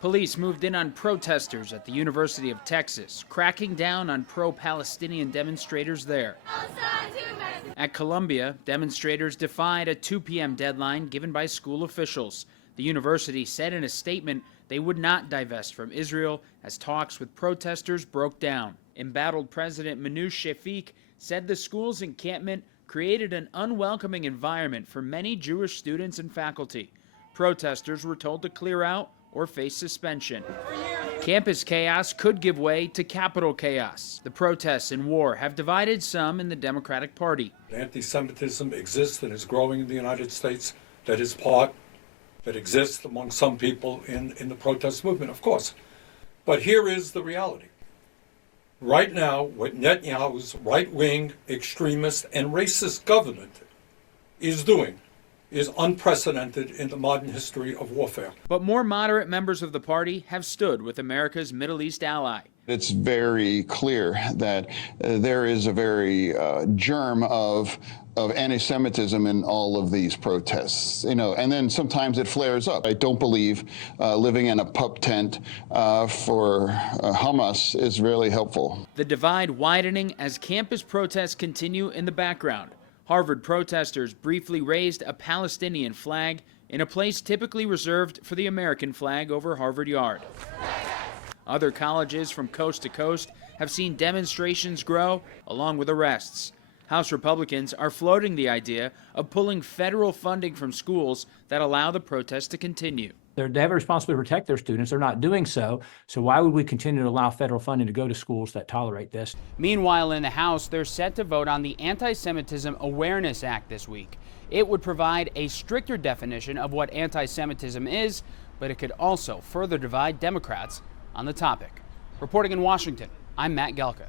Police moved in on protesters at the University of Texas, cracking down on pro-Palestinian demonstrators there. At Columbia, demonstrators defied a 2 p.m. deadline given by school officials. The university said in a statement they would not divest from Israel as talks with protesters broke down. Embattled President Manoush Shafik said the school's encampment created an unwelcoming environment for many Jewish students and faculty. Protesters were told to clear out or face suspension. Campus chaos could give way to Capitol chaos. The protests and war have divided some in the Democratic Party. Anti-Semitism exists and is growing in the United States. That exists among some people in the protest movement, of course. But here is the reality. Right now, what Netanyahu's right-wing, extremist, and racist government is doing is unprecedented in the modern history of warfare. But more moderate members of the party have stood with America's Middle East ally. It's very clear that there is a very germ of anti-Semitism in all of these protests, and then sometimes it flares up. I don't believe living in a pup tent for Hamas is really helpful. The divide widening as campus protests continue in the background. Harvard protesters briefly raised a Palestinian flag in a place typically reserved for the American flag over Harvard Yard. Other colleges from coast to coast have seen demonstrations grow along with arrests. House Republicans are floating the idea of pulling federal funding from schools that allow the protests to continue. They have a responsibility to protect their students. They're not doing so. So why would we continue to allow federal funding to go to schools that tolerate this? Meanwhile, in the House, they're set to vote on the Anti-Semitism Awareness Act this week. It would provide a stricter definition of what anti-Semitism is, but it could also further divide Democrats on the topic. Reporting in Washington, I'm Matt Gelka.